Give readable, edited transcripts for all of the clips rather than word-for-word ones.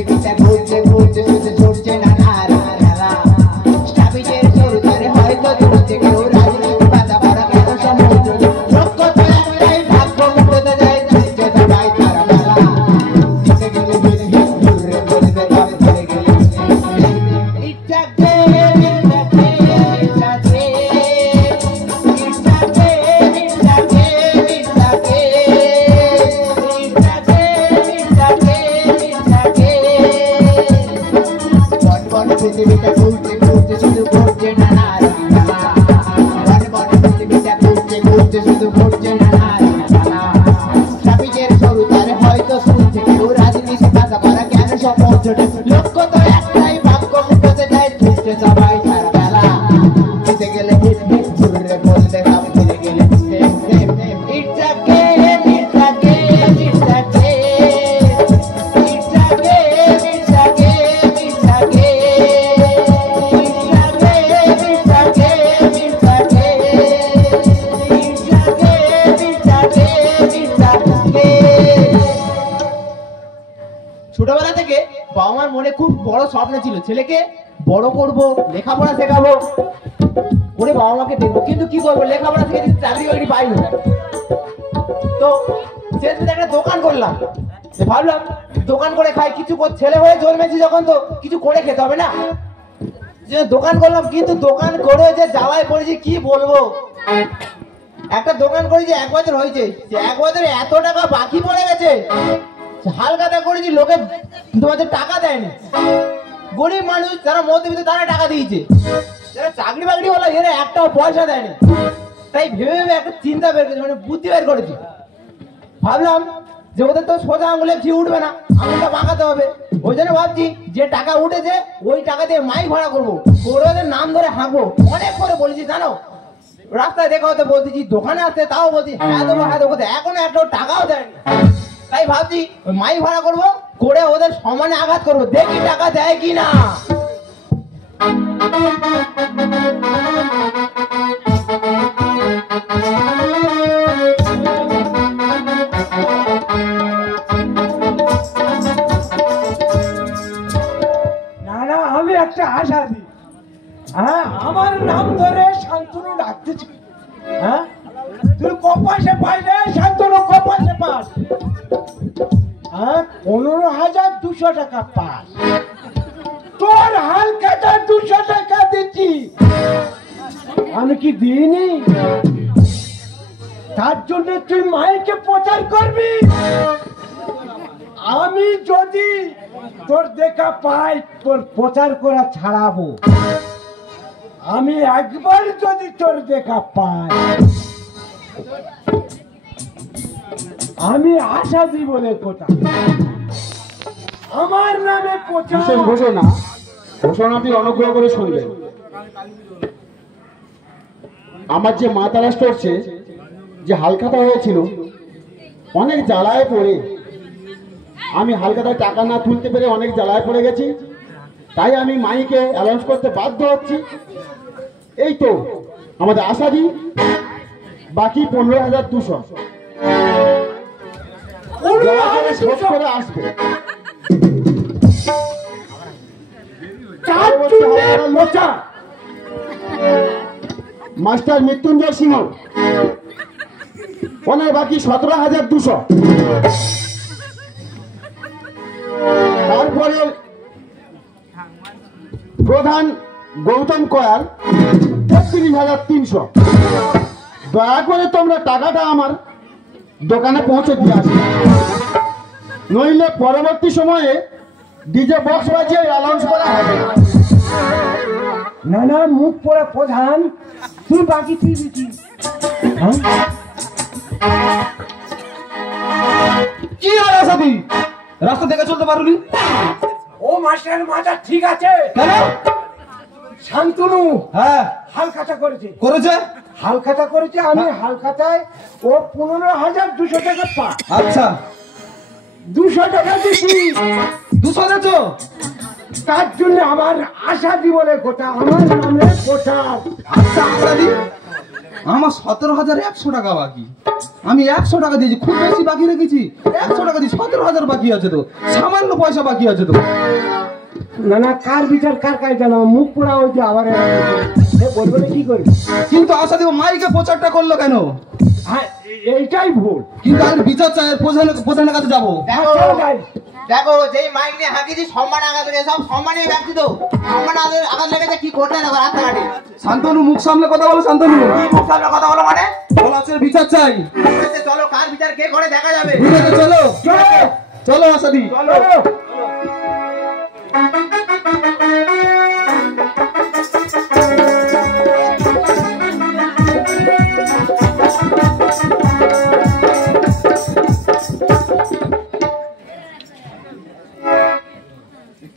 পৃথিবীটা ঘুরছে ঘুরছে শুধু ছুটছে না খেলা স্টাবিজের শুরু ধরে হয়তো দূরছে কেউ রাজনীতি পাতা পড়া কেন সমুদ্র লক্ষ্য তো একটাই ভাগ্য মুক্ততে যায় ছুটছে সবাই তারা বেলা জিতে গেলে ঘুরে বলবে তবে চলে গেলে পৃথিবীটা ঘুরছে ঘুরছে শুধু ঘুরছে না পৃথিবীটা ঘুরছে ঘুরছে শুধু ঘুরছে না স্টাবিজের শুরু ধরে হয়তো শুনছে কেউ রাজনীতি পাতা পড়া কেন সমুদ্র লক্ষ্য তো একটাই ভাগ্য মুক্ততে যায় ছুটছে সবাই সারা বেলা জিতে গেলে ঘুরে বলতে তবে চলে গেলে ছোটবেলা থেকে বাবা মার মনে খুব বড় স্বপ্ন ছিল ছেলেকে বড় করব লেখাপড়া শেখাবো করে বাবা মাকে দেখবো কিন্তু কি করবো লেখাপড়া শিখে চাকরি বাকরি পাই না তো শেষে একটা দোকান করলাম ভাবলাম দোকান করে খাই কিছু ছেলে হয়ে জন্মেছি যখন তো কিছু করে খেতে হবে না যে দোকান করলাম কিন্তু দোকান করে যে জ্বালায় পড়েছি কি বলবো একটা দোকান করে যে 1 বছর হয়েছে 1 বছরে এত টাকা বাকি পড়ে গেছে হালখাতা করেছি লোকে তোমাদের টাকা দেয়নি গরিব মানুষ যারা মধ্যবিত্ত তারা টাকা দিয়েছে যারা চাকরি বাকরি হলো এরা একটাও পয়সা দেয়নি তাই ভেবে ভেবে একটা চিন্তা বের করেছি মানে বুদ্ধি বের করেছি ভাবলাম যে ওদের তো সোজা আঙুলে ঘি উঠবে না আঙুলটা বাঁকাতে হবে ওই জন্য ভাবছি যে টাকা উঠেছে ওই টাকা দিয়ে মাইক ভাড়া করবো করে ওদের নাম ধরে হাঁকবো অনেক করে বলেছি জানো রাস্তায় দেখা হতে বলতেছি দোকানে আসতে তাও বলছি হ্যাঁ দেবো এখনো একটা টাকাও দেয়নি তাই ভাবছি মাইক ভাড়া করবো করে ওদের সমানে আঘাত করবো দেখি টাকা দেয় কি না আমি একটা আশা দিই হ্যাঁ আমার নাম ধরে শান্তনু ডাকতেছি হ্যাঁ তুই কপাসে পাইলে শান্তনু কপাসে পাস হ্যাঁ 15,200 টাকা পাস তোর হালখাতা 200 টাকা দিচ্ছি আমি কি দিইনি তার জন্য তুই মাইকে প্রচার করবি আমি যদি তোর দেখা পাই তোর প্রচার করা ছাড়াবো আমি একবার যদি তোর দেখা পাই আমি আশা দিই বলে কথা আমার নামে বিশেষ ঘোষণাটি অনুগ্রহ করে শুনবেন আমার যে মা তারা স্টোরছে যে হালখাতা হয়েছিল অনেক জ্বালায় পড়ে আমি হালখাতায় টাকা না তুলতে পেরে অনেক জ্বালায় পড়ে গেছি তাই আমি মাইকে অ্যানাউন্স করতে বাধ্য হচ্ছি এই তো আমাদের আশা দিই বাকি 15,200 শোধ করে আসবে মাস্টার মৃত্যুঞ্জয় সিংহ ওনার বাকি 17,200 তারপরে প্রধান গৌতম কয়াল 33,300 দয়া করে তোমরা টাকাটা আমার দোকানে পৌঁছে দিয়ে আসবে নইলে পরবর্তী সময়ে ডিজে বক্স বাজিয়ে অ্যানাউন্স করা হবে না না মুখ পড়ে প্রধান তুই বাকি তুই দিচ্ছি কি আর আসাদি রাস্তা থেকে চলতে পারুনি ও মাস্টার মাথা ঠিক আছে কেন শান্তনু হ্যাঁ হালখাতা করেছে হালখাতা করেছে আমি হালখাতায় ও 15,200 টাকা পা আচ্ছা 200 টাকা দিচ্ছি 200 দেছ তার জন্য আমার আশা জীবনের কথা আমার নামে প্রচার আচ্ছা আসাদি আমার 17,100 টাকা বাকি আমি 100 টাকা দিয়েছি খুব বেশি বাকি রেখেছি 100 টাকা দিই 17,000 বাকি আছে তো, সামান্য পয়সা বাকি আছে তো। না না, কার বিচার কার কাজ জানো, মুখ পোড়া হয়েছে আবার বলবো না কি করবি। কিন্তু আশা দিব মাইকে প্রচারটা করলো কেন? হ্যাঁ, এইটাই ভুল। কিন্তু আর বিচার চাই, প্রধানের কাছে যাবো। দেখো দেখো, যেই মাইক নিয়ে হাঁকিছি সম্মান আঘাত লেগে, সব সম্মানে ব্যক্তি তো সম্মান আঘাত লেগেছে, কি করতে না রাস্তাঘাটে। শান্তনু, মুখ সামলে কথা বলো। শান্তনু, কি মুখ সামনে কথা বলো মানে? বল আছে বিচার চাই। ঠিক আছে, চলো কার বিচার কে করে দেখা যাবে। ঠিক আছে, চলো চলো আশাদি। চলো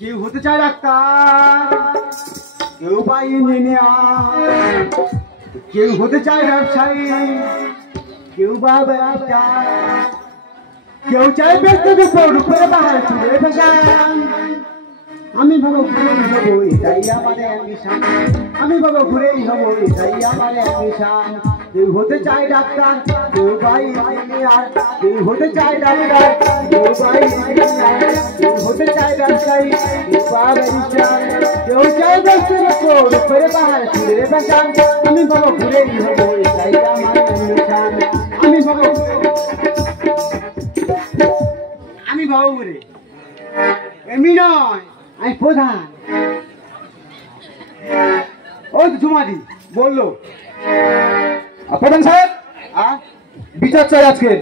কেউ হতে চায় ডাক্তার, কেউ বা ইঞ্জিনিয়ার, কেউ হতে চায় ব্যবসায়ী, কেউ বা ব্যবসায়ী, কেউ চায় ব্যক্তির উপর উপরে বাহার চুলে ফেসান। আমি ভাবো ঘুরেই হবো, এটাই আমার অ্যাম্বিশন। আমি ভাবো ঘুরেই হবো, এটাই আমার অ্যাম্বিশন। কেউ হতে চায় ডাক্তার, কেউ বা ইঞ্জিনিয়ার, কেউ হতে চায় ডাক্তার, কেউ বা ইঞ্জিনিয়ার, কেউ হতে চায় ব্যবসায়ী, কেউ বা ব্যবসায়ী, কেউ চায় ব্যক্তির উপর উপরে বাহার চুলে ফেসান। আমি ভাবো ঘুরেই হবো, এটাই আমার অ্যাম্বিশন। আমি ভাবো ঘুরে, এমনি নয়, আমি প্রধান। ও জুমাদি বললো প্রধান সাহেব, বিচার চাই আজকে।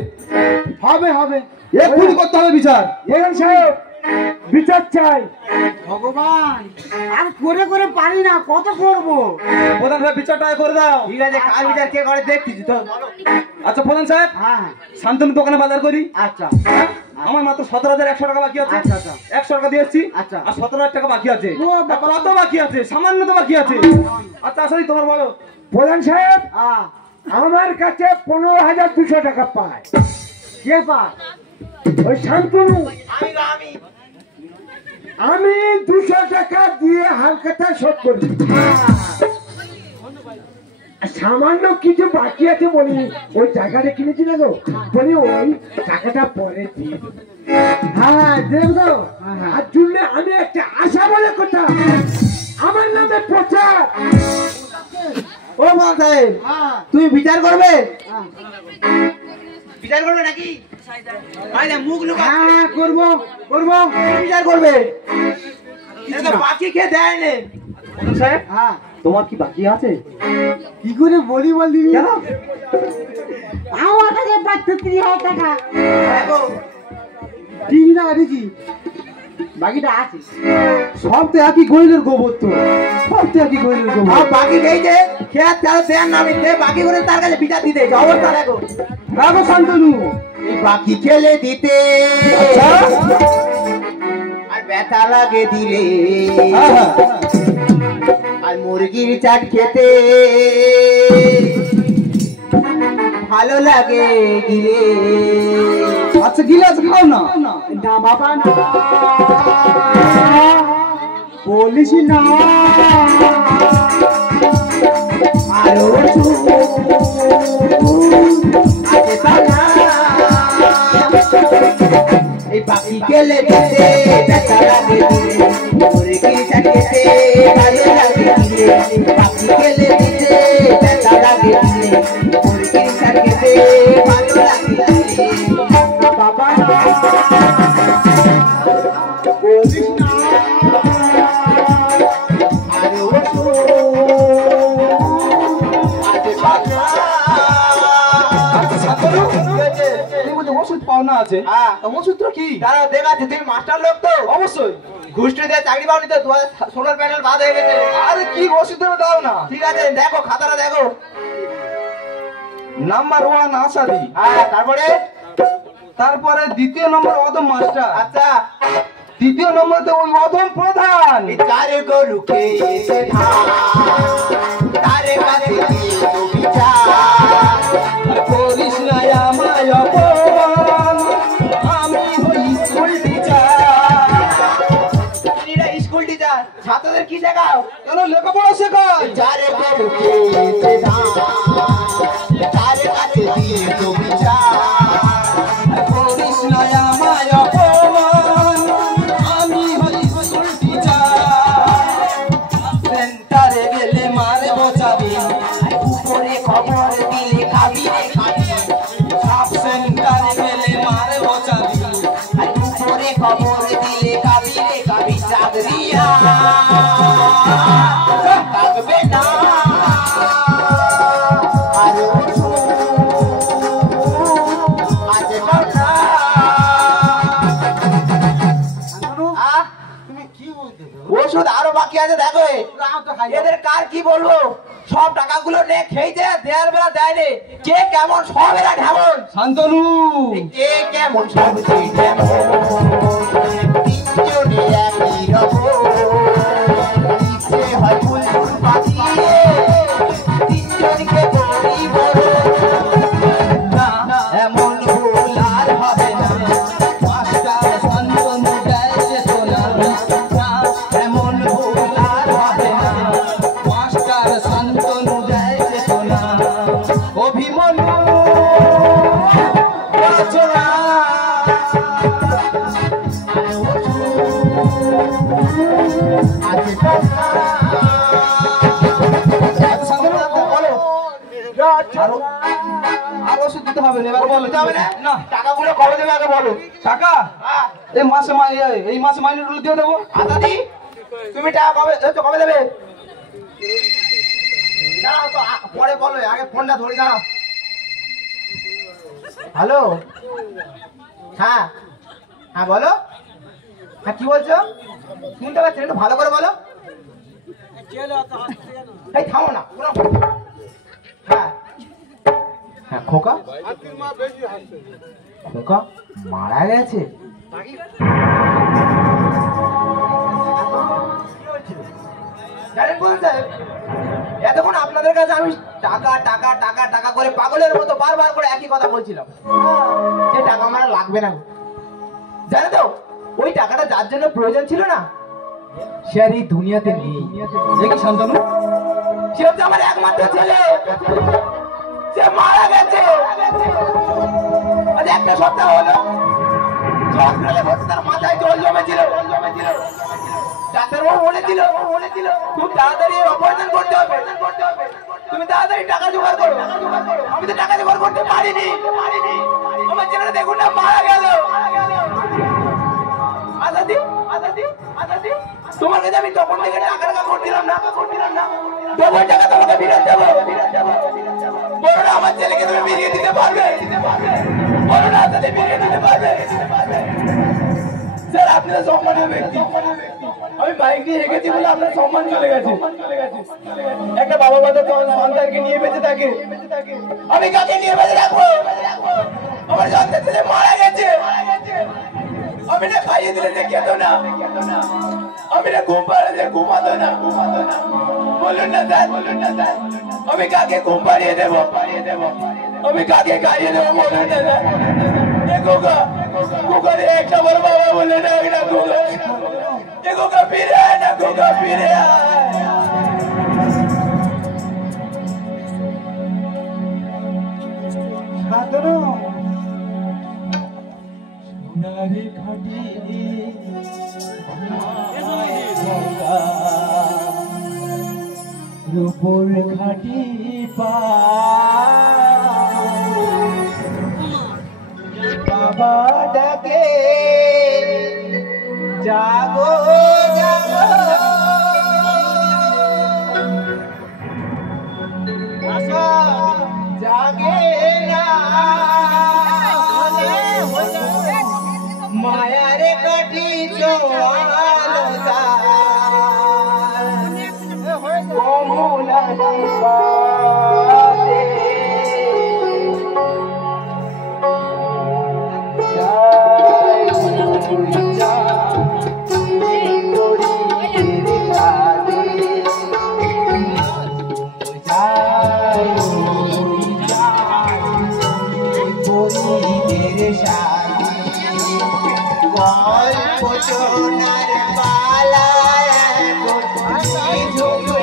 হবে হবে, এক্ষুনি করতে হবে বিচার। প্রধান সাহেব বিচার চাই। ভগবান, আর করে করে পারি না, কত করবো। প্রধান সাহেব বিচারটা করে দাও। ঠিক আছে, কার বিচার কে করে দেখতেছি তো। আচ্ছা প্রধান সাহেব, হ্যাঁ শান্তনু দোকানে বাজার করি। আচ্ছা আমার মাত্র 17,100 টাকা বাকি আছে। আচ্ছা আচ্ছা 100 টাকা দিয়ে এসছি। আচ্ছা। আর 17,000 টাকা বাকি আছে। ও বাবা। কত বাকি আছে? সামান্য তো বাকি আছে। আচ্ছা আসলে তোমার বলো। প্রধান সাহেব, আমার কাছে 15,200 টাকা পায়। কে পায়? ওই শান্তনু। আমি 200 টাকা দিয়ে হালখাতা শোধ করি। সামান্য কিছু বাকি আছে বলি, ওই জায়গাটা কিনেছি না গো, বলি ওই টাকাটা পরে দিয়ে দেবো। হ্যাঁ দেব তো। আর জুড়লে আমি একটা আশা বলে কথা, আমার নামে প্রচার। ও প্রধান সাহেব, তুমি বিচার করবে? বিচার করবে নাকি? আরে মুখ লুকা। হ্যাঁ করবো করবো। কি বিচার করবে? এটা তো বাকি কে দেয় নে। প্রধান সাহেব, হ্যাঁ তোমার কি বাকি আছে? কি করে বলি বল দিবি? কেন? আমার কাছে 32,000 টাকা। দেখো, 3 টাকা দিছি, বাকিটা আছে। সব তো একই গরিবের গোবর তো, সব তো একই গরিবের গোবর। আর বাকি নেই যে খেয়াল চাল দেন নামি দে, বাকি করে তার কাছে বিচার দিতে এই অবস্থা দেখো। রাখো শান্তনু। এই বাকি খেলে দিতে আচ্ছা। আর ব্যথা লাগে দিলে, হ্যাঁ। আর মুরগির চাট খেতে ভালো লাগে গিলে। আচ্ছা গিলাস খাও না। না বাবা না, বলিস না। আরো আছে সানা, এই বাকি খেলে দিতে ব্যথা লাগে দিলে, মুরগির চাট খেতে ভালো লাগে গিলে। বাকি খেলে দিতে ব্যথা লাগে দিলে, মুরগির চাট খেতে ভালো লাগে গিলে। বাবা না, বলিস না। আরো আছে সানা। আচ্ছা শান্তনু, তুমি বলছো ওষুধ পাওনা আছে। হ্যাঁ। তা ওষুধটা কি? দাঁড়াও দেখাচ্ছি, তুমি মাস্টার লোক তো? অবশ্যই। ঘুষটি দিয়ে চাকরি পাওনি তো, 2016 প্যানেল বাদ হয়ে গেছে। আরে কি ওষুধ দেবে দাও না। ঠিক আছে, দেখো খাতাটা দেখো। নাম্বার 1 আশাদি, হ্যাঁ, তারপরে তারপরে দ্বিতীয় নম্বর অদম মাস্টার, আচ্ছা, তৃতীয় নম্বরে ওই অদম প্রধান। এই চারে গরু খেয়েছে ধান, তারে কাছে দিয়ে তো বিচার। করিস না আমায় অপমান, আমি হই স্কুল টিচার। এরা স্কুল টিচার, ছাত্রদের কি শেখাও? কেন লেখাপড়া শেখায়? চারে গরু খেয়েছে ধান, তারে কাছে দিয়ে তো বিচার। করিস না আমায় অপমান, পচাবি আর দুপুরে খবর দিলে কাবি রে কাবি চাকরিয়া থাকবে না আর আজ কথা তুমি কি বলতে ওষুধ আরো বাকি আছে দেখো এদের কার কি বলবো সব টাকাগুলো নে খেয়েছে দেয়ার বেলা দেয়নি কে কেমন সব এরা ঢেমন শান্তনু কে কেমন সব ঢেমন তিনজনে একই রকম ইচ্ছে হয় ফুল ফুল পাঠিয়ে তিনজনকে বলি বড় না এমন ভুল আর হবে না মাস্টার শান্তনু দেয় চেতনা না এমন ভুল আর হবে না মাস্টার শান্তনু দেয় চেতনা অভিমন্যু রচনা আছে কথা শান্তনু বলো আরো ওষুধ দিতে হবে না এবার বলো দিতে হবে না? না টাকাগুলো কবে দেবে আগে বলো টাকা হ্যাঁ এই মাসে মাইনে দিয়ে দেবো আদাদি তুমি টাকা কবে দেবে দাঁড়াও তো পরে বলো আগে ফোনটা ধরে দাঁড়াও হ্যালো হ্যাঁ হ্যাঁ বলো হ্যাঁ কি বলছো শুনতে পাচ্ছি একটু ভালো করে বলো এই থামো না হ্যাঁ হ্যাঁ খোকা খোকা মারা গেছে জানেন বলুন সাহেব এতক্ষণ আপনাদের কাছে আমি টাকা টাকা টাকা টাকা করে পাগলের মতো বারবার করে একই কথা বলছিলাম যে টাকা আমার লাগবে না জানো তো ওই টাকাটা যার জন্য প্রয়োজন ছিল না সে আর এই দুনিয়াতে নেই দেখি শান্তনু সে হচ্ছে আমার একমাত্র ছেলে সে মারা গেছে আজ একটা সপ্তাহ হলো সকালে বসে তার মাথায় জল জমেছিল ডাক্তারবাবু বলেছিল খুব তাড়াতাড়ি অপারেশন করতে হবে তুমি তাড়াতাড়ি টাকা জোগাড় করো আমি তো টাকা জোগাড় করতে পারিনি আমার ছেলেটা দেখুন না মারা গেল আজাদি তোমার কাছে আমি তখন থেকে টাকা করছিলাম না তখন টাকা তোমাকে ফিরত দেবো বলো না আমার ছেলেকে তুমি ফিরিয়ে দিতে পারবে বলো না আজাদি ফিরিয়ে দিতে পারবে স্যার আপনি তো সম্মানীয় ব্যক্তি আমি বাইক নিয়ে এগেছি বলে আপনার সম্মান চলে গেছে একটা বাবা মাতা তো সন্তানকে নিয়ে বেঁচে থাকে আমি কাকে নিয়ে বেঁচে রাখবো আমার সন্তান ছেলে মারা গেছে আমি না খাইয়ে দিলে যে খেত না আমি না ঘুম পাড়ে যে ঘুমাতো না বলুন না স্যার আমি কাকে ঘুম পাড়িয়ে দেবো আমি কাকে খাইয়ে দেবো বলুন না স্যার গোকা রে একটা বড় বাবা বলে না একটা গোকা ফিরে আয় না গোকা ফিরে আয় শান্তনু সোনারে ঘাটে রূপর ঘাটে বাবা ডাকে জাগো জাগো জাগে না মায়ার কাঠি চোয়ালো কমলা দিবাতে সোনার পালা ঝুমু